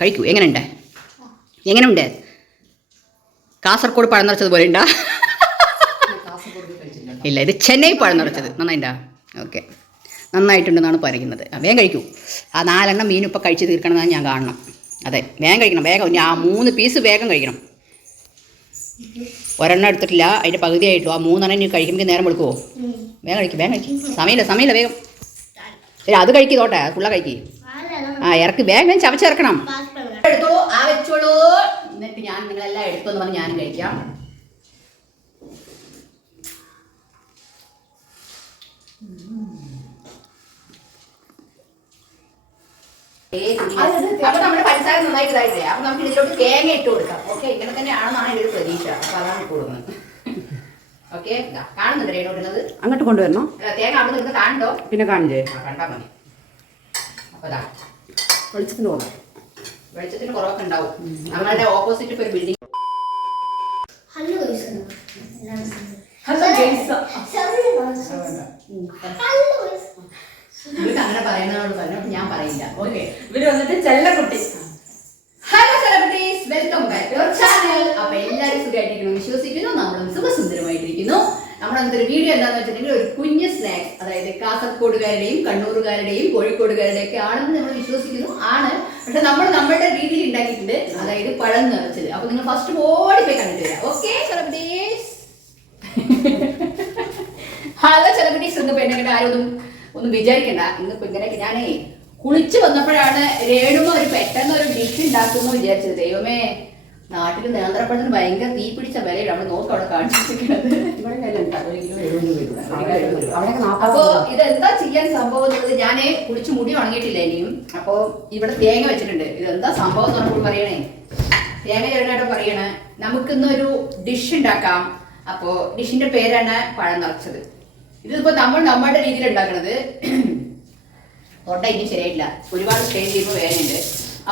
കഴിക്കൂ. എങ്ങനെയുണ്ട്? എങ്ങനെയുണ്ട്? കാസർഗോഡ് പഴം നിറച്ചത് പോലെ ഉണ്ടാ? ഇല്ല ഇത് ചെന്നൈ പഴം നിറച്ചത്. നന്നായിട്ടാ? ഓക്കെ. നന്നായിട്ടുണ്ടെന്നാണ് പറയുന്നത്. ആ, വേഗം കഴിക്കൂ. ആ നാലെണ്ണം മീൻ ഇപ്പോൾ കഴിച്ച് തീർക്കണമെന്നാണ് ഞാൻ കാണണം. അതെ വേഗം കഴിക്കണം വേഗം. ഞാൻ ആ മൂന്ന് പീസ് വേഗം കഴിക്കണം. ഒരെണ്ണം എടുത്തിട്ടില്ല അതിന്റെ പകുതി ആയിട്ടു ആ മൂന്നെണ്ണം ഇനി കഴിക്കുമ്പോൾ നേരം എടുക്കുമോ വേഗം കഴിക്കും വേഗം കഴിക്കും. സമയമില്ല സമയമില്ല വേഗം. ശരി അത് കഴിക്കുന്നോട്ടെ ഫുള്ള കഴിക്കി. ആ ഇറക്ക്. വേഗം ചവച്ചിറക്കണം. എടുത്തോളൂ ആ വെച്ചോളൂ. എന്നിട്ട് ഞാൻ നിങ്ങളെല്ലാം എടുത്തോന്ന് പറഞ്ഞ് ഞാനും കഴിക്കാം. അപ്പൊ നമ്മുടെ പഞ്ചസാര നന്നായിട്ട് അപ്പൊ നമുക്ക് ഇതിലോട്ട് തേങ്ങ ഇട്ട് കൊടുക്കാം. ഓക്കെ ഇങ്ങനെ തന്നെയാണെന്നാണ് എന്റെ ഒരു പ്രതീക്ഷ. അപ്പൊ അതാണ് ഇട്ട് കൊടുക്കുന്നത് ഓക്കെ കാണുന്നുണ്ട് രേണു ഇടുന്നത്? അങ്ങോട്ട് കൊണ്ടുവരണോ? തേങ്ങ അവിടെ നിന്ന് കാണണ്ടോ പിന്നെ കാണില്ലേ കണ്ടാ മതി. അപ്പൊ വെളിച്ചത്തിന് കുറവ് വെളിച്ചത്തിന് കുറവൊക്കെ ഉണ്ടാവും. നമ്മളുടെ ഓപ്പോസിറ്റ് ഇപ്പൊ ഒരു ബിൽഡിംഗ് ഹലോ നിങ്ങൾക്ക് അങ്ങനെ പറയുന്നതോട് പറഞ്ഞു ഞാൻ പറയില്ല. ഓക്കെ ഇവർ വന്നിട്ട് ചെല്ലക്കുട്ടി. Hello celebrities welcome back to our channel അപ്പൊ എല്ലാവരും സുഖമായിട്ടിരിക്കുന്നു. വിശ്വസിക്കുന്നു. നമ്മളും സുഖസുന്ദരമായിട്ടിരിക്കുന്നു. അന്നത്തെ ഒരു വീഡിയോ എന്താന്ന് വെച്ചിട്ടുണ്ടെങ്കിൽ ഒരു കുഞ്ഞ് സ്നാക്സ് അതായത് കാസർഗോഡുകാരുടെയും കണ്ണൂരുകാരുടെയും കോഴിക്കോടുകാരുടെയും ഒക്കെ ആണെന്ന് നമ്മൾ വിശ്വസിക്കുന്നു. ആണ്. പക്ഷെ നമ്മൾ നമ്മളുടെ രീതിയിൽ ഉണ്ടാക്കിയിട്ടുണ്ട്. അതായത് പഴം നിറച്ചത്. അപ്പൊ നിങ്ങൾ ഫസ്റ്റ് ഓടി പോയി കണ്ടിട്ട് വരാം. ഓക്കെ ഹലോ സെലബ്രിറ്റീസ് എന്ന് പെണ്ണുങ്ങളുടെ ആരും ഒന്നും ഒന്നും വിചാരിക്കണ്ട. ഇന്ന് ഇങ്ങനെ ഞാനേ കുളിച്ചു വന്നപ്പോഴാണ് രേണുമ ഒരു പെട്ടെന്ന് ഒരു ഡിഷ് ഉണ്ടാക്കുന്നു വിചാരിച്ചത്. ദൈവമേ. നാട്ടിൽ നേന്ത്രപ്പഴത്തിന് ഭയങ്കര തീ പിടിച്ച വിലയാണ് അവിടെ നോക്കാം അവിടെ കാണിച്ചിരിക്കുന്നത്. അപ്പോ ഇതെന്താ ചെയ്യാൻ സംഭവം ഞാൻ കുടിച്ച് മുടി ഉണങ്ങിയിട്ടില്ല ഇനിയും. അപ്പോ ഇവിടെ തേങ്ങ വെച്ചിട്ടുണ്ട്. ഇതെന്താ സംഭവം എന്ന് പറയണേ? തേങ്ങ ചേർന്നായിട്ട് പറയണേ നമുക്കിന്നൊരു ഡിഷ് ഉണ്ടാക്കാം. അപ്പോ ഡിഷിന്റെ പേരാണ് പഴം നിറച്ചത്. ഇതിപ്പോ നമ്മൾ നമ്മുടെ രീതിയിൽ ഉണ്ടാക്കണത്. തൊണ്ട ഇനി ശരിയായിട്ടില്ല. ഒരുപാട് സ്റ്റേജ് ചെയ്യുമ്പോൾ വേദനയുണ്ട്.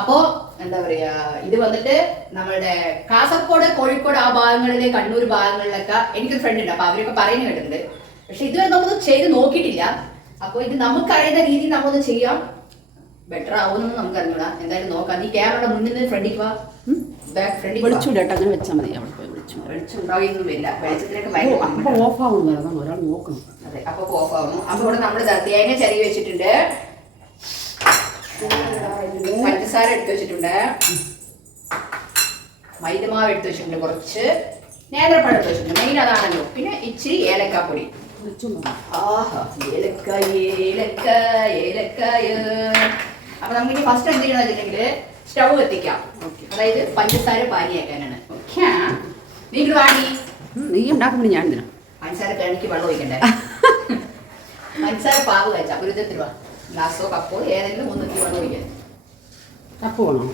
അപ്പോ എന്താ പറയാ ഇത് വന്നിട്ട് നമ്മളുടെ കാസർഗോഡ് കോഴിക്കോട് ആ ഭാഗങ്ങളിലെ കണ്ണൂർ ഭാഗങ്ങളിലൊക്കെ എനിക്ക് ഫ്രണ്ട് ഉണ്ട്. അപ്പൊ അവരൊക്കെ പറയുന്നു കേട്ടിട്ടുണ്ട്. പക്ഷെ ഇതുവരെ നമ്മളൊന്നും ചെയ്ത് നോക്കിയിട്ടില്ല. അപ്പോൾ ഇത് നമുക്ക് നമുക്കറിയുന്ന രീതി നമ്മളൊന്ന് ചെയ്യാം. ബെറ്റർ ആവുമെന്ന് നമുക്ക് അറിഞ്ഞൂടാ എന്തായാലും നോക്കാം. നീ ക്യാമറയുടെ മുന്നിൽ നിന്ന് ഫ്രണ്ട് വാ. ബാക്ക്. വിളിച്ചൂടേട്ടോ അങ്ങനെ വെച്ചാൽ മതി. അവിടെ പോയി വിളിച്ചു വെളിച്ചം വെളിച്ചത്തിലേക്ക് ഭയങ്കര അപ്പൊ ഓഫ് ആവുന്നു ഒരാൾ നോക്കണം. അതെ അപ്പൊ ഓഫ് ആവുന്നു. അപ്പൊ ഇവിടെ നമ്മൾ തേങ്ങ ചെറിയ വെച്ചിട്ടുണ്ട്. പഞ്ചസാര എടുത്തു വെച്ചിട്ടുണ്ട്. മൈദമാവ് എടുത്തു വെച്ചിട്ടുണ്ട് കുറച്ച്. നേന്ത്രപ്പഴം എടുത്തു വെച്ചിട്ടുണ്ട്. മെയിൻ അതാണല്ലോ. പിന്നെ ഇച്ചിരി ഏലക്കാപ്പൊടി. ആഹാ ഏലക്ക ഏലക്ക ഏലക്കായ അപ്പൊ നമുക്ക് ഇനി ഫസ്റ്റ് എന്ത് ചെയ്യണമെന്ന് വെച്ചിട്ടുണ്ടെങ്കിൽ സ്റ്റവ് കത്തിക്കാം. അതായത് പഞ്ചസാര പാനിയാക്കാനാണ്. നീ ഉം, നീ ഉണ്ടാക്കുമ്പോൾ ഞാൻ പഞ്ചസാര എനിക്ക് വെള്ളം ഒഴിക്കണ്ടേ? പഞ്ചസാര പാവ് വെച്ചാ ഒരു വിധത്തിൽ വാ. ഗ്ലാസോ കപ്പോ ഏതെങ്കിലും ഒന്ന് വെള്ളം ഒഴിക്കാൻ കപ്പ് വേണോ.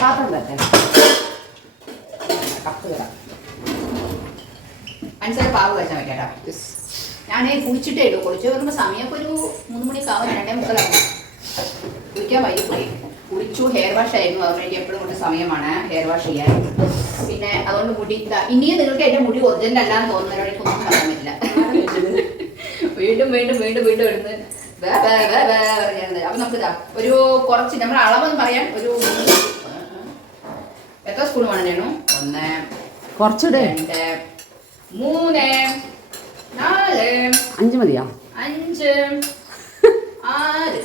പാത്രം തരട്ടെ കപ്പ് തരാം പഞ്ചസാര പാവ് കഴിച്ചാൽ വെക്കാട്ടാ ഞാൻ കുളിച്ചിട്ടേ ഉള്ളൂ കുളിച്ച് വരുമ്പോൾ സമയമൊക്കെ ഒരു മൂന്ന് മണിയൊക്കെ ആവും രണ്ടേ മുക്കാലാവും കുളിക്കാൻ വൈകിപ്പോയി കുളിച്ചു ഹെയർ വാഷ് ആയിരുന്നു. അതുകൊണ്ട് എനിക്ക് എപ്പോഴും കൊണ്ട് സമയമാണ് ഹെയർ വാഷ് ചെയ്യാൻ. പിന്നെ അതുകൊണ്ട് മുടി ഇനിയും നിങ്ങൾക്ക് എന്റെ മുടി ഒറിജിനൽ അല്ലാന്ന് തോന്നുന്നവരോട് എനിക്കൊന്നും പറയാൻ പറ്റില്ല. വീണ്ടും വീണ്ടും വീണ്ടും വീണ്ടും എടുന്ന് അപ്പൊ നമുക്ക് ഇതാ ഒരു കുറച്ച് നമ്മുടെ അളവെന്ന് പറയാൻ ഒരു എത്ര സ്പൂൺ വേണം ഒന്ന് കുറച്ചിടേ. രണ്ട് മൂന്ന് നാല് അഞ്ച് മതിയാ? അഞ്ച് ആറ്.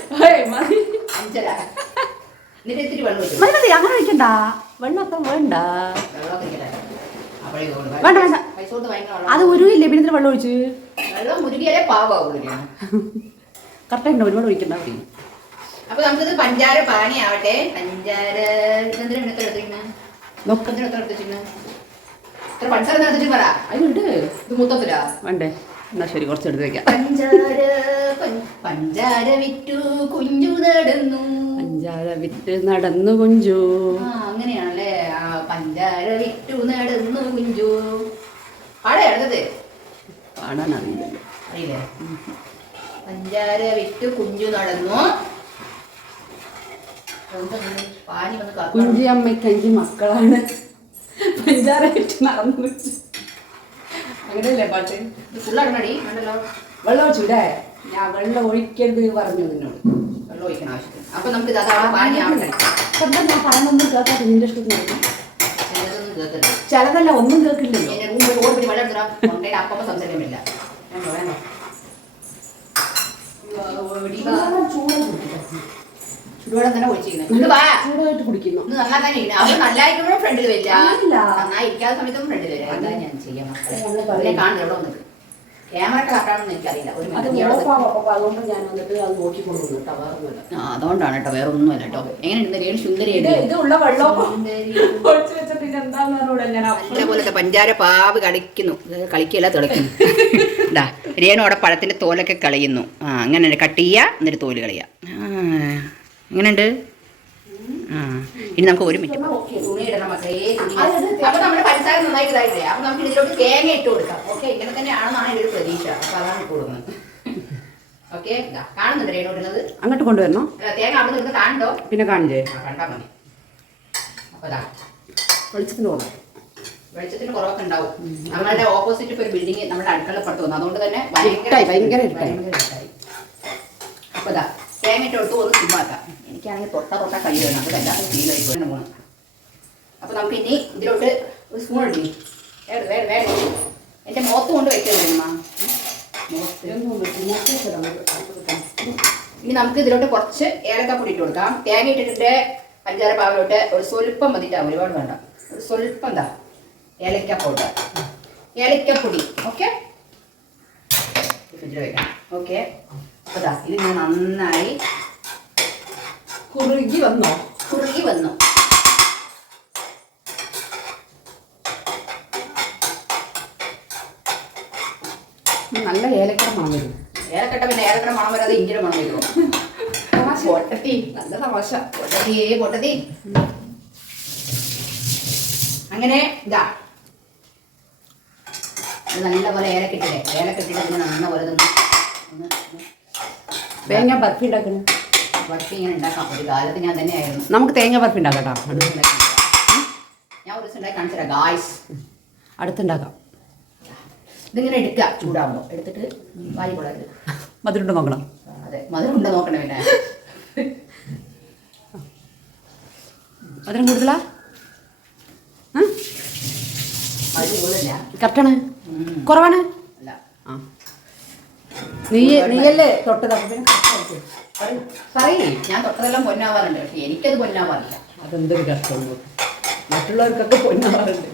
മതി. അഞ്ചര. എന്നിട്ട് ഇത്തിരി വെള്ളം മതി അങ്ങനെ ഒഴിക്കണ്ട. വേണ്ട. വേണ്ട, വേണ്ട. അത് ഉരുവില്ലേ പിന്നെ വെള്ളം ഒഴിച്ച്? വെള്ളം മുരുകിയാലേ പാവാവുള്ളൂ കറക്റ്റായിട്ട് ഒരുപാട് ഒഴിക്കണ്ട. മതി അപ്പൊ നമുക്കിത് പഞ്ചാര പാനി ആവട്ടെ പഞ്ചാര ഇതെന്തിനാ എത്ര എടുത്തിരിക്കുന്നത് നോക്ക്. എന്തിനാ എത്ര എടുത്തിരിക്കുന്നത് പറ. അതുണ്ട് ഇത് മൊത്തത്തിലാ? വേണ്ടേ. എന്നാ ശരി കുറച്ച് എടുത്ത് വെക്കാം. പഞ്ചാര പഞ്ച- പഞ്ചാര വിറ്റു കുഞ്ഞു നടന്നു. പഞ്ചാര വിറ്റ് നടന്നു കുഞ്ചു. അങ്ങനെയാണല്ലേ. ആ പഞ്ചാര വിറ്റു നടന്നു കുഞ്ചു. ആടെ അടുത്തത്? പാടാൻ അറിയില്ലല്ലോ. അറിയില്ലേ? പഞ്ചാര വിറ്റ് കുഞ്ചു നടന്നു. കുഞ്ചി അമ്മയ്ക്ക് അഞ്ച് മക്കളാണ്. പഞ്ചാര വിറ്റ് നടന്നു. അങ്ങനെയല്ലേ പാട്ട്? ഫുള്ളടങ്ങടി വേണ്ടല്ലോ. വെള്ളം ഒഴിച്ചൂലേ ഞാൻ വെള്ളം ഒഴിക്കരുത് പറഞ്ഞു നിന്നോട്. വെള്ളം ഒഴിക്കണം ആവശ്യത്തിന്. അപ്പൊ നമുക്ക് ഞാൻ കേൾക്കാത്ത നിന്റെ ഇഷ്ടത്തിന് ചിലതല്ല ഒന്നും കേൾക്കില്ലല്ലോ. എന്റെ റൂമിൽ ഓടി വെള്ളം അപ്പം ഓടി വാ. ചുടുവെള്ളം തന്നെ വാ. ചൂടായിട്ട് കുടിക്കുന്നു. ഒന്ന് നന്നാക്കാൻ ഇരിക്കണം അവർ നല്ലതായിരിക്കുമ്പോഴും ഫ്രണ്ടിൽ വരില്ല. ഇല്ല. നന്നായി ഇരിക്കാത്ത സമയത്തും ഫ്രണ്ടിൽ എന്താ ഞാൻ ചെയ്യാം മക്കളെ. കാണുന്നത് എവിടെ വന്നത് അതുകൊണ്ട് ഞാൻ വന്നിട്ട് അത് നോക്കിക്കൊണ്ടു കേട്ടോ വേറൊന്നുമില്ല ആ അതുകൊണ്ടാണ് കേട്ടോ വേറെ ഒന്നുമല്ല കേട്ടോ എങ്ങനെയുണ്ട് സുന്ദരി വെള്ളം പോലത്തെ പഞ്ചാര പാവ് കളിക്കുന്നു. കളിക്കല്ല തിളയ്ക്കുന്നു ഇതാ രേണു അവിടെ പഴത്തിന്റെ തോലൊക്കെ കളയുന്നു. ആ അങ്ങനെ കട്ട് ചെയ്യുക എന്നിട്ട് തോൽ കളയുക. എങ്ങനെയുണ്ട്? ആ. ഇനി നമുക്ക് ഒരു മിനിറ്റ് തുണി ഇടണം മക്കളേ. അപ്പൊ നമ്മുടെ പഞ്ചസാര നന്നായിട്ട് ഇതായിട്ടില്ലേ അപ്പൊ നമുക്ക് ഇതിലോട്ട് തേങ്ങ ഇട്ട് കൊടുക്കാം. ഓക്കെ ഇങ്ങനെ തന്നെയാണെന്നാണ് എന്റെ ഒരു പ്രതീക്ഷ. അപ്പൊ അതാണ് കൂടുന്നത്. ഓക്കെ കാണുന്നുണ്ട് രേണു ഇടുന്നത്? അങ്ങോട്ട് കൊണ്ടുവരണോ? തേങ്ങ അവിടെ നിന്ന് കാണണ്ടോ പിന്നെ കാണില്ലേ കണ്ടാ മതി. അപ്പൊ വെളിച്ചത്തിന് പോകണം വെളിച്ചത്തിന് കുറവൊക്കെ ഉണ്ടാവും. നമ്മളുടെ ഓപ്പോസിറ്റ് ഇപ്പൊ ഒരു ബിൽഡിംഗ് നമ്മുടെ അടുക്കള പുറത്ത് വന്നു. അതുകൊണ്ട് തന്നെ ഭയങ്കര. ഭയങ്കര ഇരുട്ടായി. അപ്പൊ ഇതാ തേങ്ങ ഇട്ട് കൊടുത്ത് ഒന്ന് ചുമ്മാക്കാം എനിക്കാണെങ്കിൽ തൊട്ട തൊട്ട കൈ വേണം അത് വല്ലാത്ത ഫീലായി പോയി പോകണം അപ്പോൾ നമുക്ക് ഇനി ഇതിലോട്ട് ഒരു സ്പൂൺ ഇടി വേറെ വേറെ വേറെ എന്റെ മുഖത്ത് കൊണ്ട് മുഖത്ത് ഇനി നമുക്ക് ഇതിലോട്ട് കുറച്ച് ഏലക്കപ്പൊടി ഇട്ട് കൊടുക്കാം. തേങ്ങ ഇട്ടിട്ട് പഞ്ചാര പാവിലോട്ട്. ഒരു സ്വല്പം മതിട്ടാ ഒരുപാട് വേണ്ട. ഒരു സ്വല്പം എന്താ? ഏലക്ക പൗഡർ ഏലക്കപ്പൊടി. ഓക്കെ? ഫ്രിഡ്ജിൽ വെക്കാം. ഓക്കെ? അപ്പോൾ ഇതാ ഞാൻ നന്നായി കുറുകി വന്നോ. കുറുകി വന്നു. നല്ല ഏലക്കട മണം വരും. ഏലക്കട്ട പിന്നെ ഏലക്കട മണം വരാതെ ഇഞ്ചിയുടെ മണം വരുമോ? പൊട്ടത്തി. നല്ല തമാശ. പൊട്ടത്തിയേ പൊട്ടത്തി. അങ്ങനെ ഇതാ. നല്ല നല്ലപോലെ ഏലക്കിട്ടില്ലേ? ഏലക്കിട്ടിട്ട് ഇതിന് നന്ന പോലെ തന്നെ ഒന്ന് തേങ്ങ ബർഫി ഉണ്ടാക്കണം? വർക്ക് ഇങ്ങനെ ഉണ്ടാക്കാം ഒരു കാലത്ത് ഞാൻ തന്നെയായിരുന്നു. നമുക്ക് തേങ്ങ ബർഫി ഉണ്ടാക്കാം. ഞാൻ ഒരു ദിവസം ഗായ്സ് അടുത്തുണ്ടാക്കാം. ഇതിങ്ങനെ എടുക്കുക ചൂടാകുമ്പോൾ എടുത്തിട്ട് വാരി കൊള്ളരുത് മധുരം നോക്കണം? അതെ മധുരം ഉണ്ടോ നോക്കണേ പിന്നെ. മധുരം കൂടുതലാ? കറക്റ്റാണ് കുറവാണ്? അല്ല. ആ. നീ നീയല്ലേ തൊട്ടത്? പിന്നെ ഞാൻ തൊട്ടതെല്ലാം പൊന്നാവാറുണ്ട്. പക്ഷെ എനിക്കത് പൊന്നാവാറില്ല. അതെന്തൊരു കഷ്ടം മറ്റുള്ളവർക്കൊക്കെ പൊന്നാവാറുണ്ട്.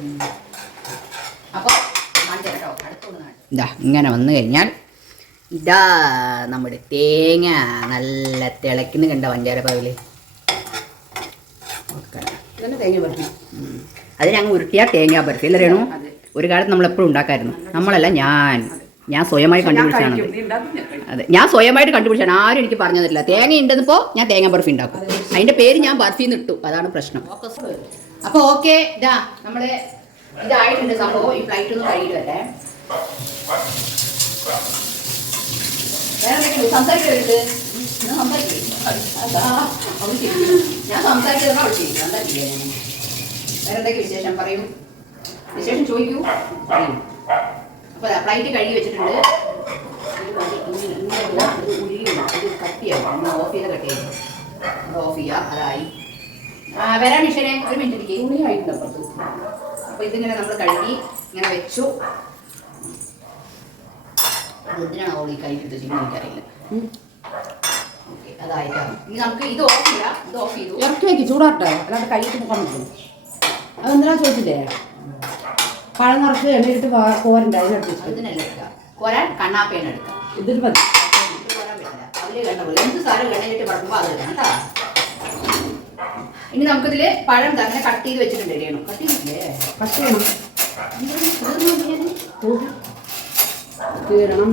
അപ്പോൾ ഇതാ ഇങ്ങനെ വന്നു കഴിഞ്ഞാൽ ഇതാ നമ്മുടെ തേങ്ങ നല്ല തിളക്കുന്ന കണ്ട വഞ്ചാര പകൽ തേങ്ങ ബർഫി അത് ഞങ്ങൾ ഉരുട്ടിയ തേങ്ങ പരത്തി. അല്ലേ രേണു. ഒരു കാലത്ത് നമ്മളെപ്പോഴും ഉണ്ടാക്കായിരുന്നു. നമ്മളല്ല ഞാൻ. ഞാൻ സ്വയമായി കണ്ടുപിടിച്ചാണത് കണ്ടുപിടിച്ചാണ് അതെ. ഞാൻ സ്വയമായിട്ട് കണ്ടുപിടിച്ചാണ്. ആരും എനിക്ക് പറഞ്ഞു തരില്ല തേങ്ങ ഉണ്ടെന്നിപ്പോ ഞാൻ തേങ്ങ ബർഫി ഉണ്ടാക്കും. അതിന്റെ പേര് ഞാൻ ബർഫിന്ന് ഇട്ടു. അതാണ് പ്രശ്നം. അപ്പോൾ ഓക്കെ ഇതാ നമ്മുടെ ഇതായിട്ടുണ്ട് സംഭവം. ഈ ഫ്ലൈറ്റ് ഒന്ന് കഴിയിട്ട് സംസാരിക്കരുത്. ഞാൻ സംസാരിച്ചതാണ് എന്താ ചെയ്യാൻ വേറെ എന്തൊക്കെ വിശേഷം പറയൂ? വിശേഷം ചോദിക്കൂ? പറയൂ. അപ്പോൾ പ്ലേറ്റ് കഴുകി വെച്ചിട്ടുണ്ട്. ഇങ്ങനെയുള്ള നമ്മൾ ഓഫ് ചെയ്ത് അത് ഓഫ് ചെയ്യാം അതായി മിഷനെ ഒരു മിനിറ്റ് ഇരിക്കും. തുണി ആയിട്ടുണ്ട് അപ്പുറത്ത്. അപ്പോൾ ഇതിങ്ങനെ നമ്മൾ കഴുകി ഇങ്ങനെ വെച്ചു. എന്തിനാണ് അവൾ ഈ കൈ എനിക്കറിയില്ല. ഉം. ഓക്കെ അതായിട്ടാണ് ഇനി നമുക്ക് ഇത് ഓഫ് ചെയ്യാം. ഇത് ഓഫ് ചെയ്തു. ഇറക്കി ചൂടാട്ടെ അല്ലാണ്ട് കൈയിട്ട് മുക്കാൻ അതെന്തിനാ ചോദിച്ചില്ലേ? പഴം നിറച്ച് എണ്ണയിട്ട് കോരണ്ട അതിനടുത്ത് കോരാൻ കണ്ണാപ്പേനെ എടുക്കാം. ഇതിൽ മതി. അതിൽ കണ്ട പോലെ. എന്ത് സാധനം കണ്ണിലിട്ട് പറക്കുമ്പോൾ അത് ഇടാം കേട്ടോ. ഇനി നമുക്കിതിൽ പഴം തന്നെ അങ്ങനെ കട്ട് ചെയ്ത് വെച്ചിട്ടുണ്ട് ചെയ്യണം കട്ട് ചെയ്തിട്ടില്ലേ? കട്ട് ചെയ്യണം. തീർന്നു കീറണം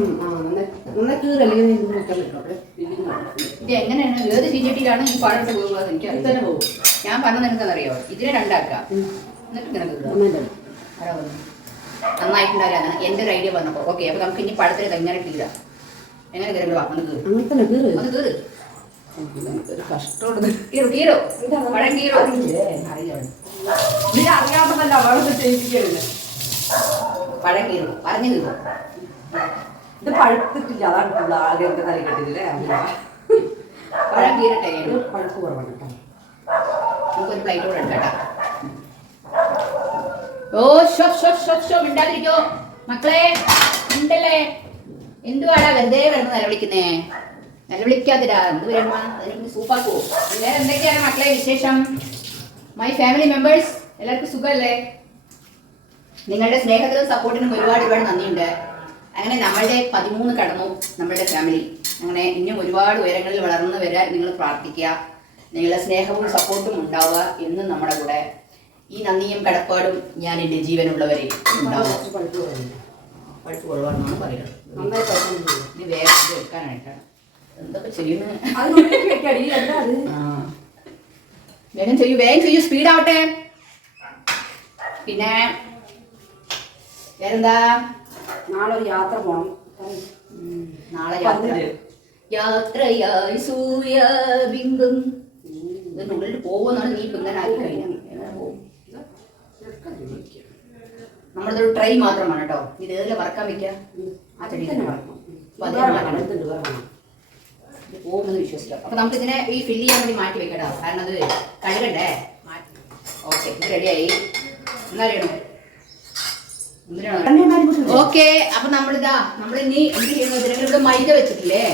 നന്നായി കീറല്ലെങ്കിൽ ഇത് എങ്ങനെയാണ്? ഏത് ചീഞ്ചട്ടിയിലാണ് ഈ പഴം പോകുന്നത്? എനിക്ക് അത് തന്നെ പോകും. ഞാൻ പറഞ്ഞത് എന്താണെന്നറിയോ? ഇതിനെ രണ്ടാക്കാം. എന്നിട്ട് ഇങ്ങനെ കീറുക. നന്നായി തന്നെ ആരാ പറഞ്ഞു? എന്റെ ഒരു ഐഡിയ പറഞ്ഞപ്പോൾ ഓക്കെ അപ്പോൾ നമുക്ക് ഇനി എങ്ങനെ കീറാം. എങ്ങനെ കീറുക ഒന്ന് കീറ്. അങ്ങനെ തന്നെ കീറ്. ഒന്ന് കീറ്. ഒരു കഷ്ടമുണ്ട്. കീറു കീറോ. പഴം കീറോ. അറിയില്ലേ? അറിയില്ല നീ അറിയാത്തതല്ല അവളെ ചെയ്യിപ്പിക്കരുത്. പഴം കീറു. പറഞ്ഞു കീറു. ഇത് പഴുത്തിട്ടില്ല. അതാണ് ഇപ്പോൾ ആകെ എന്റെ തല പഴം കീറട്ടെ പഴുപ്പ് കുറവാണ് കേട്ടോ. നമുക്കൊരു പ്ലേറ്റ് കൂടെ എടുക്കട്ടെ ഓ ഷോ ഷോ ഷോ ഷോ മിണ്ടാതിരിക്കോ. മക്കളെ ഉണ്ടല്ലേ? എന്തുവാടാ വെറുതെ കിടന്ന് നിലവിളിക്കുന്നേ നിലവിളിക്കാതിരാ എന്ത് വരുമ്പോ അതിനെ സൂപ്പാക്കുവോ വേറെ എന്തൊക്കെയാണ് മക്കളെ വിശേഷം? മൈ ഫാമിലി മെമ്പേഴ്സ് എല്ലാവർക്കും സുഖമല്ലേ? നിങ്ങളുടെ സ്നേഹത്തിനും സപ്പോർട്ടിനും ഒരുപാട് ഒരുപാട് നന്ദിയുണ്ട്. അങ്ങനെ നമ്മളുടെ പതിമൂന്ന് കടന്നു നമ്മളുടെ ഫാമിലി അങ്ങനെ ഇനിയും ഒരുപാട് ഉയരങ്ങളിൽ വളർന്നു വരാൻ നിങ്ങൾ പ്രാർത്ഥിക്കുക. നിങ്ങളുടെ സ്നേഹവും സപ്പോർട്ടും ഉണ്ടാവുക എന്നും നമ്മുടെ കൂടെ. ഈ നന്ദിയും കടപ്പാടും ഞാൻ എന്റെ ജീവനുള്ളവരെ പഴുപ്പ്. പറയുന്നത്. ഇത് വേഗം ഇത് എടുക്കാനായിട്ടാണ് എന്തൊക്കെ ചെയ്യുന്നത്. വേഗം ചെയ്യൂ വേഗം ചെയ്യൂ സ്പീഡ് ആവട്ടെ. പിന്നെ വേറെന്താ? നാളെ ഒരു യാത്ര പോണം. നാളെ യാത്ര. യാത്രയായി സൂര്യ ബിംബം ഉള്ളിൽ പോകുമെന്നാണ് നീ ഇപ്പൊ ഇങ്ങനെ ആക്കി എങ്ങനെ പോകും നമ്മളതൊരു ട്രൈ മാത്രമാണ് കേട്ടോ. ഇത് ഏതിലെ വറക്കാൻ വെക്കുക ആ ചെടി തന്നെ വറക്കണം. അപ്പൊ അതിന് വേറെ മാറ്റണം. വേണം, ഇതുണ്ട്, വേറെ വേണം. ഇത് പോകുമെന്ന് വിശ്വസിക്കാം അപ്പൊ നമുക്ക് ഇതിനെ ഈ ഫില്ല് ചെയ്യാൻ വേണ്ടി മാറ്റി വെക്കട്ടോ. കാരണം അത് കഴുകണ്ടേ? ഓക്കെ ഇത് റെഡിയായി എന്നാ ചെയ്യണം തന്നെ മാറ്റി വെച്ചിട്ടുണ്ട്. ഓക്കെ അപ്പൊ നമ്മളിതാ നമ്മൾ ഇനി എന്ത് ചെയ്യണം ഇവിടെ മൈദ വെച്ചിട്ടില്ലേ?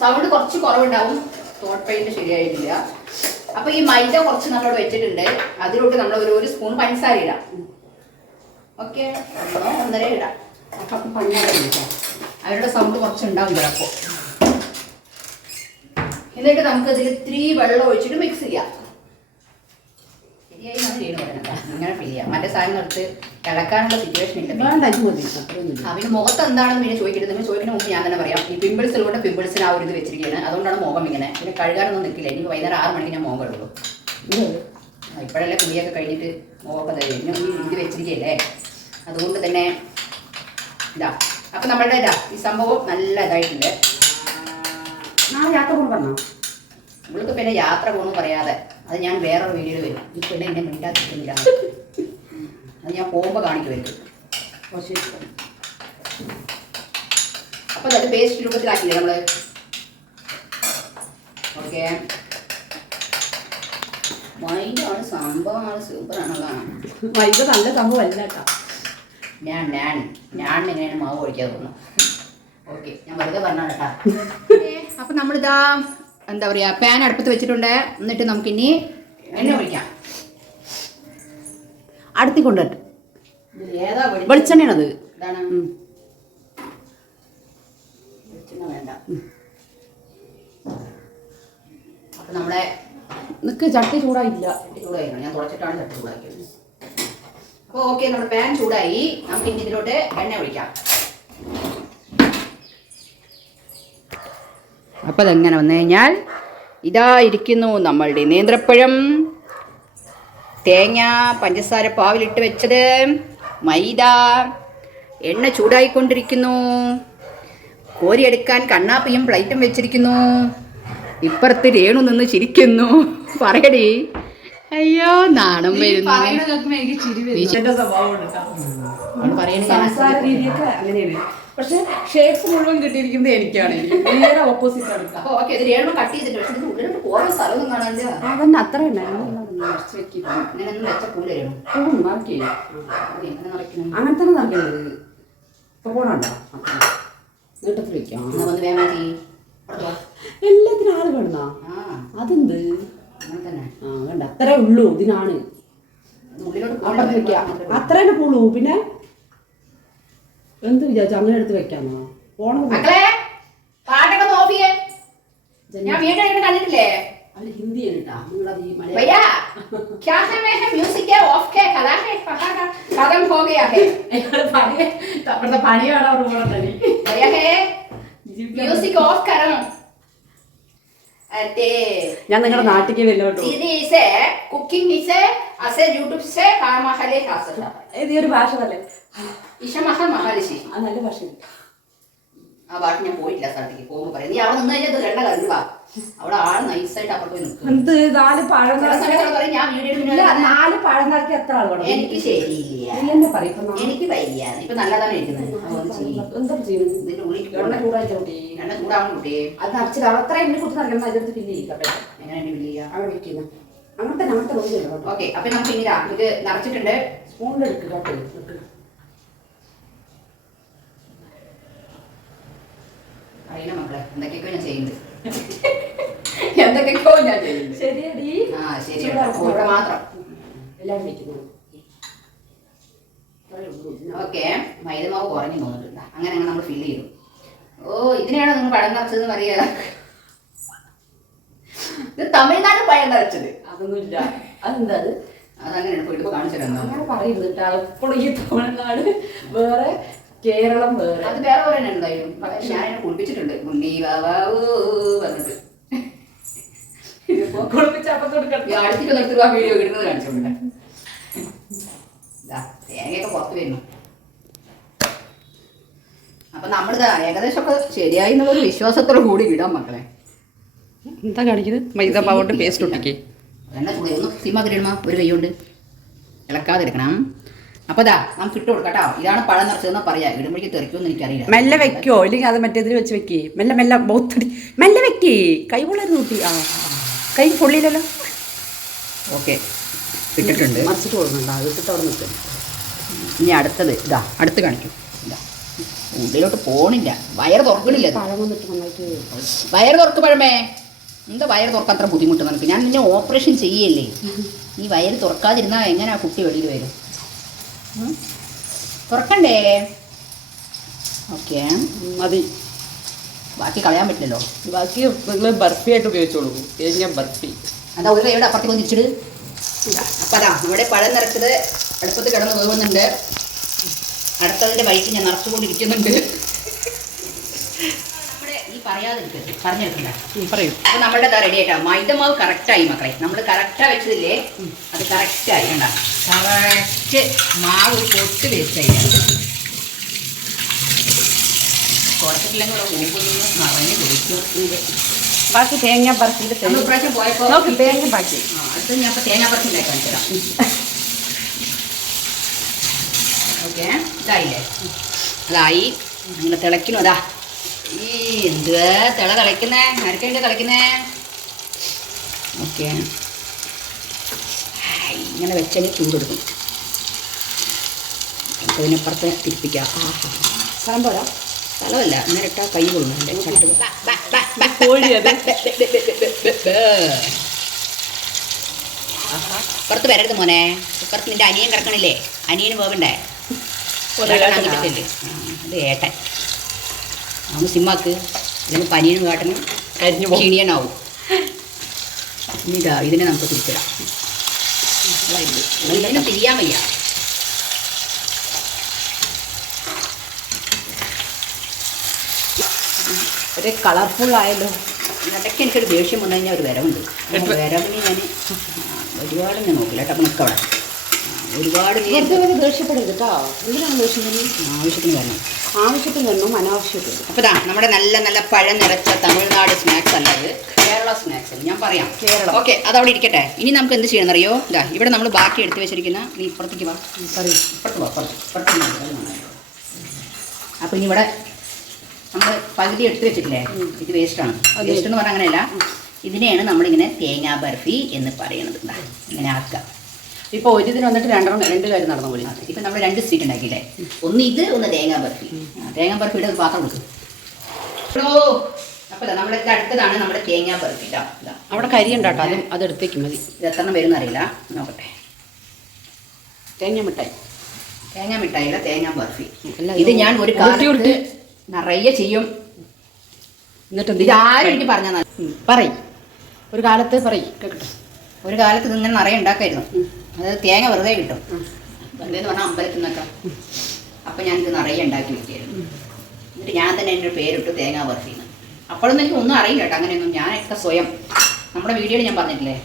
സൗണ്ട് കുറച്ച് കുറവുണ്ടാവും. തോട്ട് പെയിന്റ് ശരിയായിട്ടില്ല. അപ്പൊ ഈ മൈദ കുറച്ച് നമ്മളിവിടെ വെച്ചിട്ടുണ്ട്. അതിലോട്ട് നമ്മൾ ഒരു ഒരു സ്പൂൺ പഞ്ചസാര ഇടാം. ഓക്കെ. ഒന്നോ ഒന്നര ഇടാം. അപ്പം കഴിക്കാം. അവരുടെ സൗണ്ട് കുറച്ച് ഉണ്ടാവും ചിലപ്പോ. എന്നിട്ട് നമുക്ക് അതിൽ ഇത്തിരി വെള്ളം ഒഴിച്ചിട്ട് മിക്സ് ചെയ്യാം. ശരിയായി ചെയ്യണം പറയണത്. അങ്ങനെ ഫീൽ ചെയ്യാം. മറ്റേ സാധനം എടുത്ത് കിടക്കാനുള്ള സിറ്റുവേഷൻ ഇല്ല. മതി. അവന് മുഖത്ത് എന്താണെന്ന് പിന്നെ ചോദിക്കരുത്. നിങ്ങൾ ചോദിക്കുന്ന മുമ്പ് ഞാൻ തന്നെ പറയാം. ഈ പിമ്പിൾസ് ഉള്ളതുകൊണ്ട് പിമ്പിൾസിന് ആ ഒരു ഇത് വെച്ചിരിക്കുകയാണ് അതുകൊണ്ടാണ് മുഖം ഇങ്ങനെ. പിന്നെ കഴുകാനൊന്നും നിൽക്കില്ല. ഇനി വൈകുന്നേരം ആറ് മണിക്ക് ഞാൻ മുഖം ആ, ഇപ്പോഴല്ലേ കുടിയൊക്കെ കഴിഞ്ഞിട്ട് നോക്കുന്നത് പിന്നെ ഈ ഇത് വെച്ചിരിക്കുകയല്ലേ? അതുകൊണ്ട് തന്നെ ഇതാ അപ്പൊ നമ്മളുടെ ഇതാ ഈ സംഭവം നല്ല ഇതായിട്ടുണ്ട്. നാളെ യാത്ര പോകണം പറഞ്ഞോ? പിന്നെ യാത്ര പോകണമെന്ന് പറയാതെ. അത് ഞാൻ വേറൊരു വീഡിയോയിൽ വരും. ഈ പിന്നെ എന്നെ മിണ്ടാത്തിരിക്കുന്നില്ല അത് ഞാൻ പോകുമ്പോൾ കാണിക്കുമായിരിക്കും ഓ, അപ്പോൾ അപ്പൊ അത് പേസ്റ്റ് രൂപത്തിലാക്കിയില്ലേ നമ്മൾ? ഓക്കെ. മൈൻഡാണ് സംഭവമാണ് സൂപ്പറാണല്ലോ മൈദ നല്ല സംഭവമല്ല കേട്ടോ. ഞാൻ ഞാൻ ഞാൻ എങ്ങനെയാണ് മാവ് ഒഴിക്കാതെ തോന്നുന്നു ഓക്കെ ഞാൻ വെറുതെ പറഞ്ഞാ കേട്ടാ. അപ്പൊ നമ്മളിതാ എന്താ പറയാ പാൻ അടുപ്പത്ത് വെച്ചിട്ടുണ്ട്. എന്നിട്ട് നമുക്കിനി എണ്ണ ഒഴിക്കാം. അടുത്തി കൊണ്ടുവരട്ടെ ഏതാ വെളിച്ചെണ്ണയാണത്. ഇതാണ്. വെളിച്ചെണ്ണ വേണ്ട. അപ്പൊ നമ്മുടെ നിക്ക് ചട്ടി ചൂടായില്ല ഞാൻ തുടച്ചിട്ടാണ് ചട്ടി ചൂടാക്കിയത്. അപ്പോൾ ഓക്കെ നമ്മുടെ പാൻ ചൂടായി. നമുക്ക് ഇനി ഇതിലോട്ട് എണ്ണ ഒഴിക്കാം. അപ്പോൾ അതെങ്ങനെ വന്നു കഴിഞ്ഞാൽ ഇതാ ഇരിക്കുന്നു നമ്മളുടെ നേന്ത്രപ്പഴം. തേങ്ങ പഞ്ചസാര പാവിലിട്ട് വെച്ചത് മൈദ. എണ്ണ ചൂടായിക്കൊണ്ടിരിക്കുന്നു. കോരിയെടുക്കാൻ കണ്ണാപ്പിയും പ്ലേറ്റും വെച്ചിരിക്കുന്നു. ഇപ്പുറത്ത് രേണു നിന്ന് ചിരിക്കുന്നു. പറയടി. അയ്യോ നാണം വരുന്നു. പക്ഷെ ഷേപ്സ് മുഴുവൻ കിട്ടിയിരിക്കുന്നത് എനിക്കാണ്. നേരെ ഓപ്പോസിറ്റ് ആണ് അതന്നെ അത്ര അങ്ങനെ തന്നെ ഇപ്പൊ പോണണ്ട വെക്കാം. എല്ലാത്തിനും ആൾ വേണ ആ. അതെന്ത്? ആ വേണ്ട അത്രേ ഉള്ളൂ ഇതിനാണ്. അപ്പുറത്ത് വെക്കാം. പോകണ്ട അത്രേ ഉള്ളൂ പിന്നെ എന്ത് വിചാരിച്ചു? അങ്ങനെ എടുത്ത് വെക്കാന്നോ ഓണം ഞാൻ ഇവിടെ കണ്ടിട്ടില്ലേ? അവർ ഹിന്ദിയാണ് മ്യൂസിക് ഓഫ് ഈ ഞാൻ നിങ്ങളുടെ നാട്ടിലേക്ക് വലിയ ഭാഷ തന്നെ നല്ല ഭാഷ. ആ ഭാഷ ഞാൻ പോയില്ല സ്ഥലത്തേക്ക്. പോകുമ്പോൾ പറയാം. നീ അവിടെ നിന്ന് കഴിഞ്ഞാൽ കണ്ട എന്ത് നാല് പഴം നാല് പഴം നിറക്കി എത്ര വേണം? എനിക്ക് ശരിയില്ല. നീ എന്നെ പറയും എനിക്ക് വയ്യ. ഇപ്പൊ നല്ലതാണ് ചെയ്യുന്നത് അത് നിറച്ചിട്ട് അത്ര എന്നെ കുത്തി നിറക്കണം അതെടുത്ത് പിന്നെ ഇരിക്കട്ടെ. അവിടെ ഇരിക്കുന്നു അങ്ങനത്തെ അങ്ങനത്തെ കേട്ടോ. ഓക്കെ അപ്പൊ നമുക്ക് ഇനി ഇതാ, നിറച്ചിട്ടുണ്ട്. സ്പൂണിൽ എടുക്കുക. അറിയണ മക്കളെ എന്തൊക്കെയൊക്കെ ഞാൻ ചെയ്യുന്നുണ്ട്. എന്തൊക്കെയൊക്കെയോ ഞാൻ ചെയ്യുന്നുണ്ട് ശരിയടി. ആ ശരി. ഇവിടെ മാത്രം. എല്ലാവരും വെക്കുന്നു ഓക്കെ. മൈദമാവ് കുറഞ്ഞു പോകുന്നുണ്ട്. അങ്ങനെ അങ്ങനെ നമ്മൾ ഫില്ല് ചെയ്തു. ഓ ഇതിനെയാണോ നിങ്ങൾ പഴം നിറച്ചതെന്ന് അറിയാ ഇത് തമിഴ്നാട് പഴം നിറച്ചത് അതൊന്നുമില്ല. അതെന്താ അത്? അതങ്ങനെയാണ് പോയിട്ട് കാണിച്ചു തരാം അങ്ങനെ പറയുന്നുണ്ട് എപ്പോഴും ഈ തമിഴ്നാട് വേറെ കേരളം വേറെ. അത് വേറെ തന്നെ പക്ഷെ ഞാൻ കുളിപ്പിച്ചിട്ടുണ്ട്. ഉണ്ണി വാവാവൂ പറഞ്ഞിട്ട്. ഇതിപ്പോ അടുത്തിട്ട് ആ വീഡിയോ ഇടുന്നത് കാണിച്ചോണ്ട് ഇതാ തേങ്ങയൊക്കെ പുറത്ത് വരുന്നു. അപ്പൊ നമ്മളിതാ ഏകദേശം ഒക്കെ ശരിയായി എന്നുള്ളൊരു വിശ്വാസത്തോടു കൂടി വിടാം മക്കളെ. എന്താ കാണിക്കുന്നത്? മൈദ മാവോട്ട് പേസ്റ്റ് ഒട്ടിക്കേ. എണ്ണ ചൂട്? ഒന്ന് സിമാക്കിടണമ ഒരു കൈ കൊണ്ട് ഇളക്കാതിരിക്കണം അപ്പൊ ഇതാ നമുക്ക് ഇട്ട് കൊടുക്കട്ടോ കേട്ടോ. ഇതാണ് പഴം നിറച്ചതെന്ന് പറയാ. ഇടുമ്പോഴേക്ക് തെറിക്കുമെന്ന് എനിക്കറിയില്ല. മെല്ലെ വെക്കോ? ഇല്ലെങ്കിൽ അത് മറ്റേതിൽ വെച്ച് വെക്കേ. മെല്ലെ മെല്ലെ ബൗത്തടി മെല്ലെ വെക്കേ. കൈ പൊള്ളരുന്ന് കൂട്ടി. ആ. കൈ പൊള്ളിയില്ലല്ലോ. ഓക്കെ. ഇട്ടിട്ടുണ്ട്. മറിച്ചിട്ട് കൊടുക്കണ്ട. അത് ഇട്ടിട്ട് അവിടെ നിൽക്കും ഇനി അടുത്തത് ഇതാ. അടുത്ത് കാണിക്കും. ഇതാ. ഉള്ളിലോട്ട് പോണില്ല. വയറ് തുറക്കണില്ല ഇത്. പഴം വന്നിട്ട് നന്നായിട്ട് വയറ് തുറക്ക് പഴമേ. എന്താ വയറ് തുറക്കാൻ അത്ര ബുദ്ധിമുട്ട് നിനക്ക് ഞാൻ നിന്നെ ഓപ്പറേഷൻ ചെയ്യല്ലേ? നീ വയറ് തുറക്കാതിരുന്നാ ആ കുട്ടി വെളിയിൽ വരും? തുറക്കണ്ടേ? ഓക്കെ. മതി. ബാക്കി കളയാൻ പറ്റില്ലല്ലോ. ബാക്കി നിങ്ങൾ ബർഫി ആയിട്ട് ഉപയോഗിച്ചോളൂ. തേങ്ങ ബർഫി. അതാ ഒരു കൈയുടെ അപ്പുറത്തേക്ക് ഒന്ന് ഇച്ചിട് അപ്പം അതാ നമ്മുടെ പഴം നിറച്ചത് അടുപ്പത്ത് കിടന്ന് പോകുന്നുണ്ട്. അടുത്തതിന്റെ വഴിക്ക് ഞാൻ നിറച്ചുകൊണ്ടിരിക്കുന്നുണ്ട്. പറയാതിരിക്കരുത്. പറഞ്ഞെടുക്കണ്ട. പറയൂ. അപ്പൊ നമ്മളുടെ അതാ റെഡി ആയിട്ടാ. മൈദമാവ് കറക്റ്റായി മക്കളെ. നമ്മൾ കറക്റ്റാ വെച്ചതില്ലേ? അത് കറക്റ്റായി കണ്ട? കറക്റ്റ് മാവ് പൊട്ട് വേസ്റ്റായി കുറച്ചിട്ടില്ലെങ്കിൽ നിറഞ്ഞു കുടിക്കും. ബാക്കി തേങ്ങ ബർഫിന്റെ നമ്മൾ ഇപ്രാവശ്യം പോയപ്പോ നോക്ക് തേങ്ങ ബാക്കി. അടുത്ത ഞാൻ തേങ്ങാ കാണിച്ചു തരാം ഓക്കെ ഇതായില്ലേ? അതായി. അങ്ങനെ തിളയ്ക്കണു അതാ ഈ എന്തുവാ? തിള തിളയ്ക്കുന്നേ? ആർക്കെന്റെ തിളയ്ക്കുന്നേ? ഓക്കെ. ഇങ്ങനെ വെച്ചാൽ ചൂടെടുക്കും. അപ്പോൾ ഇതിനപ്പുറത്ത് തിരിപ്പിക്കാം. ആഹാ. സ്ഥലമല്ല. അങ്ങനെ ഇട്ടാൽ കൈ കൊള്ളുന്നുണ്ട് പുറത്ത് വരരുത് മോനെ. പുറത്ത് നിന്റെ അനിയൻ കിടക്കണില്ലേ? അനിയന് പോകണ്ടേ? അത് ഏട്ടൻ. അവന് സിമ്മാക്ക് അല്ലെങ്കിൽ പനിയനും കാട്ടനും ക്ഷീണിയനാവും. ഇനി ഇതാ ഇതിനെ നമുക്ക് തിരിച്ചിടാം. ഇതിനെ തിരിയാൻ വയ്യ. ഒരു കളർഫുൾ ആയല്ലോ ഇടയ്ക്ക് എനിക്കൊരു ദേഷ്യം വന്നു കഴിഞ്ഞാൽ ഒരു വരവുണ്ട്. വരവിന് ഞാൻ ഒരുപാട് ഞാൻ നോക്കില്ല കേട്ടോ നമുക്ക് നിൽക്കവിടെ ഒരുപാട് ദേഷ്യപ്പെടരുത് കേട്ടോ. എന്തിനാണ് ദേഷ്യം വരുന്നത്? ആവശ്യത്തിന് വരണം. ആവശ്യത്തിന് വരണം അനാവശ്യത്തിന് അപ്പോൾ ഇതാ നമ്മുടെ നല്ല നല്ല പഴം നിറച്ച തമിഴ്നാട് സ്നാക്സ് അല്ല ഇത്. കേരള സ്നാക്സ് ഞാൻ പറയാം. കേരള. ഓക്കെ അതവിടെ ഇരിക്കട്ടെ. ഇനി നമുക്ക് എന്ത് ചെയ്യണം അറിയോ? ഇതാ ഇവിടെ നമ്മൾ ബാക്കി എടുത്തു വെച്ചിരിക്കുന്ന നീ ഇപ്പുറത്തേക്ക് വാ. പറയൂ. ഇപ്പുറത്ത് വാ ഇപ്പുറത്ത്. ഇപ്പുറത്ത്. അപ്പോൾ ഇനി ഇവിടെ നമ്മൾ പകുതി എടുത്ത് വെച്ചിട്ടില്ലേ? ഇത് വേസ്റ്റാണ് ആണ്. വേസ്റ്റ് എന്ന് പറഞ്ഞാൽ അങ്ങനെയല്ല. ഇതിനെയാണ് നമ്മളിങ്ങനെ തേങ്ങാ ബർഫി എന്ന് പറയുന്നത് ഇങ്ങനെ ആക്കുക. ഇപ്പോൾ ഒരു ഇതിന് വന്നിട്ട് രണ്ടെണ്ണം രണ്ട് കാര്യം നടന്നു പോലും. ഇപ്പം നമ്മൾ രണ്ട് സ്വീറ്റ് ഉണ്ടാക്കിയില്ലേ? ഒന്ന് ഇത് ഒന്ന് തേങ്ങാ ബർഫി. തേങ്ങാ ബർഫിയുടെ ഒരു പാത്രം കൊടുക്കും. അപ്പോൾ നമ്മുടെ അടുത്തതാണ് നമ്മുടെ തേങ്ങാ ബർഫി ഇതാ അവിടെ കരി ഉണ്ടാട്ടോ അതും അത് എടുത്തേക്ക് മതി. ഇത് എത്ര എണ്ണം അറിയില്ല. നോക്കട്ടെ. തേങ്ങ മിഠായി. തേങ്ങാ മിഠായില്ല തേങ്ങാ ബർഫി. ഇത് ഞാൻ ഒരു കാലത്ത്. നിറയെ ചെയ്യും. എന്നിട്ട് ഇതാരും ഇത് എനിക്ക് പറഞ്ഞാൽ പറയും. ഒരു കാലത്ത് പറയും കേട്ടോ ഒരു കാലത്ത് ഇത് ഇങ്ങനെ നിറയെ ഉണ്ടാക്കായിരുന്നു. അതായത് തേങ്ങ വെറുതെ കിട്ടും. വെറുതെ പറഞ്ഞാൽ അമ്പലത്തിൽ നിന്നൊക്കെ. അപ്പം ഞാനിത് നിറയെ ഉണ്ടാക്കി വെക്കായിരുന്നു എന്നിട്ട് ഞാൻ തന്നെ എന്റെ പേരിട്ട് തേങ്ങ ബർഫിന്ന് അപ്പോഴൊന്നും എനിക്ക് ഒന്നും അറിയില്ല കേട്ടോ അങ്ങനെയൊന്നും. ഞാനൊക്കെ സ്വയം. നമ്മുടെ വീഡിയോയിൽ ഞാൻ പറഞ്ഞിട്ടില്ലേ?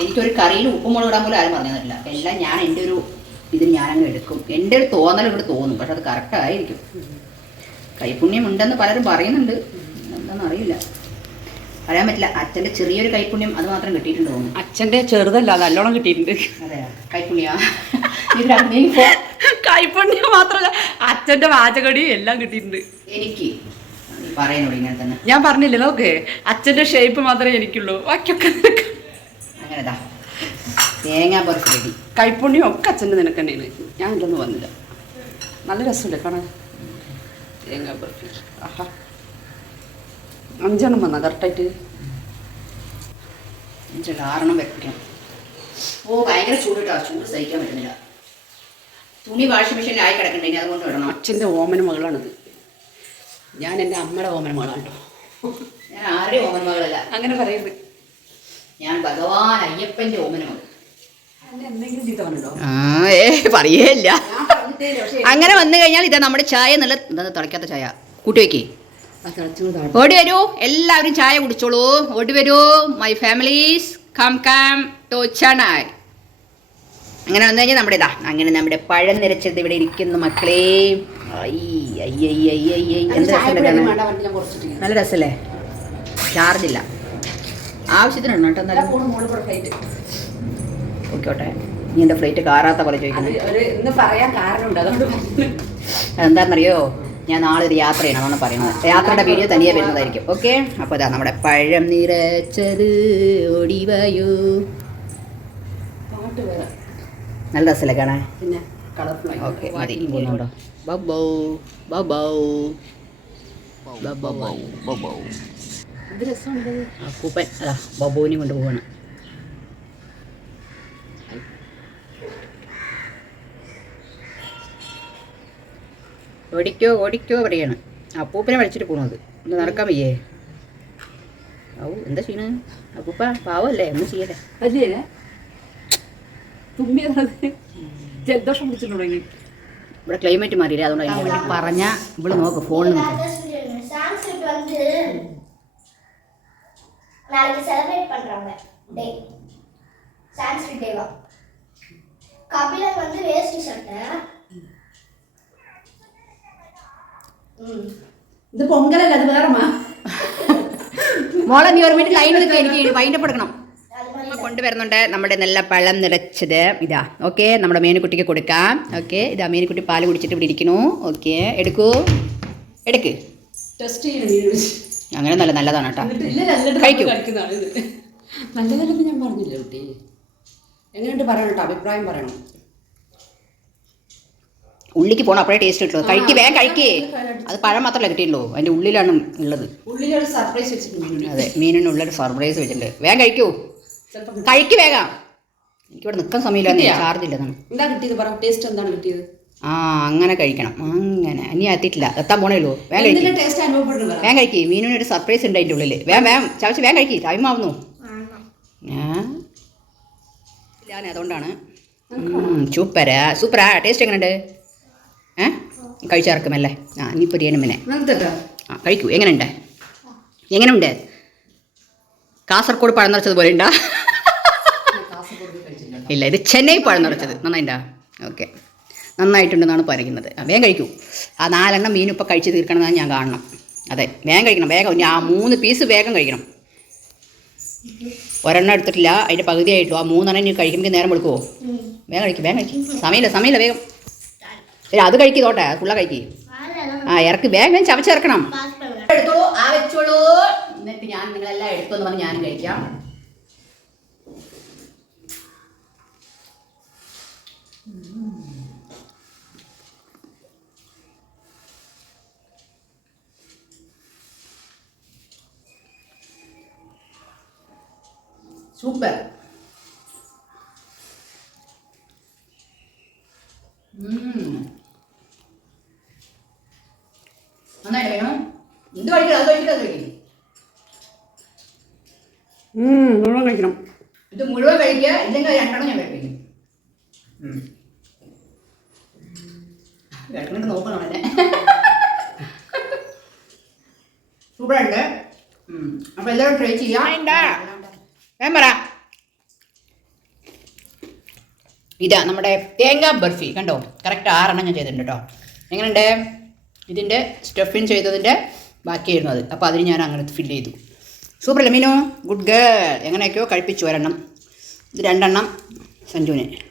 എനിക്കൊരു കറിയിൽ ഉപ്പുമുളക് ഇടാൻ പോലും ആരും പറഞ്ഞു തന്നിട്ടില്ല. എല്ലാം ഞാൻ എന്റെ ഒരു ഇത് ഞാനങ്ങ് എടുക്കും. എന്റെ ഒരു തോന്നൽ ഇവിടെ തോന്നും. പക്ഷെ അത് കറക്റ്റ് ആയിരിക്കും. കൈപുണ്യം ഉണ്ടെന്ന് പലരും പറയുന്നുണ്ട്. എന്താണെന്ന് അറിയില്ല. പറയാൻ പറ്റില്ല. അച്ഛന്റെ ചെറിയൊരു കൈപ്പുണ്യം അത് മാത്രം കിട്ടിയിട്ടുണ്ട് തോന്നുന്നു അച്ഛന്റെ ചെറുതല്ല നല്ലോണം കിട്ടിയിട്ടുണ്ട്. അതെ കൈപ്പുണ്യ? പോ. മാത്രമല്ല അച്ഛന്റെ വാചകടിയും എല്ലാം കിട്ടിയിട്ടുണ്ട്. എനിക്ക്. പറയുന്നുള്ളൂ ഇങ്ങനെ തന്നെ. ഞാൻ പറഞ്ഞില്ലേ നോക്ക് അച്ഛന്റെ ഷേപ്പ് മാത്രമേ എനിക്കുള്ളൂ. ബാക്കിയൊക്കെ അങ്ങനെതാ തേങ്ങാ പുറത്ത് റെഡി കൈപ്പുണ്യം ഒക്കെ അച്ഛന്റെ നിനക്ക് തന്നെയാണ്. ഞാൻ ഇതൊന്നും വന്നില്ല നല്ല രസമുണ്ട് കാണാൻ. തേങ്ങ ബർഫി ആഹാ. അഞ്ചെണ്ണം വന്നാ കറക്റ്റായിട്ട്. അഞ്ചെണ്ണം ആറെണ്ണം വെക്കണം ഓ ഭയങ്കര ചൂട് കേട്ടോ. ചൂട് സഹിക്കാൻ പറ്റുന്നില്ല. തുണി വാഷിംഗ് മെഷീനിൽ ആയി കിടക്കണ്ടേ ഇനി അതുകൊണ്ട് ഇടണം. അച്ഛന്റെ ഓമന മകളാണിത്. ഞാൻ എന്റെ അമ്മയുടെ ഓമന മകളാണ് കേട്ടോ. ഞാൻ ആരുടെ ഓമന മകളല്ല. അങ്ങനെ പറയരുത് ഞാൻ ഭഗവാൻ അയ്യപ്പന്റെ ഓമന മകൾ. ആ ഏ പറയേയില്ല. അങ്ങനെ വന്നു കഴിഞ്ഞാൽ ഇതാ നമ്മുടെ ചായ നല്ല തുടക്കാത്ത ചായ. കൂട്ടി താഴെ. ഓടി വരൂ. എല്ലാവരും ചായ കുടിച്ചോളൂ. ഓടി വരൂ. My families come come to ചണായ് അങ്ങനെ വന്നു കഴിഞ്ഞാൽ നമ്മുടെ ഇതാ. അങ്ങനെ നമ്മുടെ പഴം നിരച്ചത് ഇവിടെ ഇരിക്കുന്നു മക്കളെ. എന്ത് നല്ല രസല്ലേ? ചാർജില്ല ആവശ്യത്തിനുണ്ട് കേട്ടോ നല്ല ഓക്കോട്ടെ. നീ എന്റെ ഫ്ലൈറ്റ് കാറാത്ത പോലെ ചോദിക്കുന്നു ചോദിക്കുന്നത് ഒരു ഞാൻ നാളെ ഒരു യാത്ര ചെയ്യണമെന്നാണ് പറയുന്നത്. യാത്രയുടെ വീഡിയോ തനിയെ വരുന്നതായിരിക്കും. ഓക്കെ? അപ്പോൾ ഇതാ നമ്മുടെ പഴം നിറച്ചത് ഒടിവയോ നല്ല രസമല്ലേ കാണാൻ? പിന്നെ കളർഫുൾ ഓക്കെ മതി. പോകുന്നുണ്ടോ ബബോ ബബോ ബബോ ബബോ അപ്പൂപ്പൻ അതാ ബബോനെയും കൊണ്ട് പോവാണ്. ഓടിക്കോ ഓടിക്കോ പറയാണ് അപ്പൂപ്പനെ വലിച്ചിട്ട് പോണത് ഒന്ന് നടക്കാൻ വയ്യേ ഔ എന്താ ചെയ്യണ അപ്പൂപ്പ പാവല്ലേ ഒന്നും ചെയ്യല്ലേ അല്ലേ തുമ്മിയതാണത് ജലദോഷം പിടിച്ചിട്ട് തുടങ്ങി ഇവിടെ ക്ലൈമറ്റ് മാറിയില്ലേ അതുകൊണ്ട് പറഞ്ഞ ഇവിടെ നോക്ക് ഫോണിൽ നോക്ക് சான்ஸ்கிரிட் வந்து நாளைக்கு செலிப்ரேட் ഇത് പൊങ്കലല്ല അത് വേറെ മോളെ നീ ഒരു ലൈൻ നിൽക്കുക എനിക്ക് വൈൻഡപ്പ് കൊണ്ടുവരുന്നുണ്ട് നമ്മുടെ നല്ല പഴം നിറച്ചത്. ഇതാ ഓക്കെ നമ്മുടെ മേനുക്കുട്ടിക്ക് കൊടുക്കാം. ഓക്കെ ഇതാ മേനുക്കുട്ടി പാൽ കുടിച്ചിട്ട് ഇവിടെ ഇരിക്കുന്നു. ഓക്കെ എടുക്കൂ. എടുക്ക്. അങ്ങനെ നല്ല നല്ലതാണ് കേട്ടോ. കഴിക്കൂ. നല്ലതല്ലെന്ന് ഞാൻ പറഞ്ഞില്ല കുട്ടി? എങ്ങനെയുണ്ട് പറയണം കേട്ടോ അഭിപ്രായം പറയണം. ഉള്ളിക്ക് പോകണം അപ്പോഴേ ടേസ്റ്റ് കിട്ടുള്ളൂ. കഴിക്ക് വേഗം കഴിക്കേ. അത് പഴം മാത്രമല്ല കിട്ടിയുള്ളൂ അതിന്റെ ഉള്ളിലാണ് ഉള്ളത്. ഉള്ളിലൊരു സർപ്രൈസ് അതെ മീനിനുള്ളൊരു സർപ്രൈസ് വെച്ചിട്ടുണ്ട്. വേഗം കഴിക്കൂ. കഴിക്ക് വേഗം. എനിക്കിവിടെ നിൽക്കാൻ സമയമില്ല? ചാർജ് ഇല്ലതാണ് എന്താ കിട്ടിയത്? പറ ടേസ്റ്റ് എന്താണ് കിട്ടിയത്? ആ അങ്ങനെ കഴിക്കണം. അങ്ങനെ. ഇനി എത്തിയിട്ടില്ല. എത്താൻ പോണേലോ വേഗം വേഗം കഴിക്കേ. മീനിന് ഒരു സർപ്രൈസ് ഉണ്ട് അതിന്റെ ഉള്ളിൽ വേഗം വേഗം. ചവച്ച് വേഗം കഴിക്കേ. ടൈം ആവുന്നു. ഞാൻ അതുകൊണ്ടാണ്. സൂപ്പരാ സൂപ്പറാ ടേസ്റ്റ് എങ്ങനെയുണ്ട്? ഏ? കഴിച്ചിറക്കുമല്ലേ? ആ ഇനി പൊരിയണം പിന്നെ. ആ കഴിക്കൂ. എങ്ങനെയുണ്ട്? എങ്ങനെയുണ്ട്? കാസർഗോഡ് പഴം നിറച്ചത് പോലെ ഉണ്ടാ? ഇല്ല ഇത് ചെന്നൈ പഴം നിറച്ചത്. നന്നായിട്ടാ ഓക്കെ. നന്നായിട്ടുണ്ടെന്നാണ് പറയുന്നത്. ആ, വേഗം കഴിക്കൂ. ആ നാലെണ്ണം മീൻ ഇപ്പം കഴിച്ച് തീർക്കണമെന്നാണ് ഞാൻ കാണണം. അതെ വേഗം കഴിക്കണം വേഗം. ആ മൂന്ന് പീസ് വേഗം കഴിക്കണം. ഒരെണ്ണം എടുത്തിട്ടില്ല അതിന്റെ പകുതി ആയിട്ടു ആ മൂന്നെണ്ണം ഇനി കഴിക്കുമ്പോൾ നേരം കൊടുക്കുമോ വേഗം കഴിക്കും വേഗം കഴിക്കും. സമയമില്ല സമയമില്ല വേഗം. അത് കഴിക്കതോട്ടെ ഫുള്ള കഴിക്ക്. ആ ഇറക്കി വേഗം ചവച്ചിറക്കണം എടുത്തോളൂ ആ വെച്ചോളൂ. എന്നിട്ട് ഞാൻ നിങ്ങളെല്ലാം എടുത്തോന്ന് പറഞ്ഞ് ഞാനും കഴിക്കാം. സൂപ്പർ. Mmm. ഇതാ നമ്മുടെ തേങ്ങാ ബർഫി. കണ്ടോ? കറക്റ്റ് ആറെണ്ണം ഞാൻ ചെയ്തിട്ടുണ്ട് കേട്ടോ എങ്ങനെയുണ്ട്? ഇതിന്റെ സ്റ്റഫിൻ ചെയ്തതിന്റെ ബാക്കിയായിരുന്നു അത്. അപ്പോൾ അതിന് ഞാൻ അങ്ങനെ ഫില്ല് ചെയ്തു. സൂപ്പർ അല്ലേ മീനോ? ഗുഡ് ഗേൾ എങ്ങനെയൊക്കെയോ കഴിപ്പിച്ചു ഒരെണ്ണം. ഇത് രണ്ടെണ്ണം സഞ്ജുവിന്.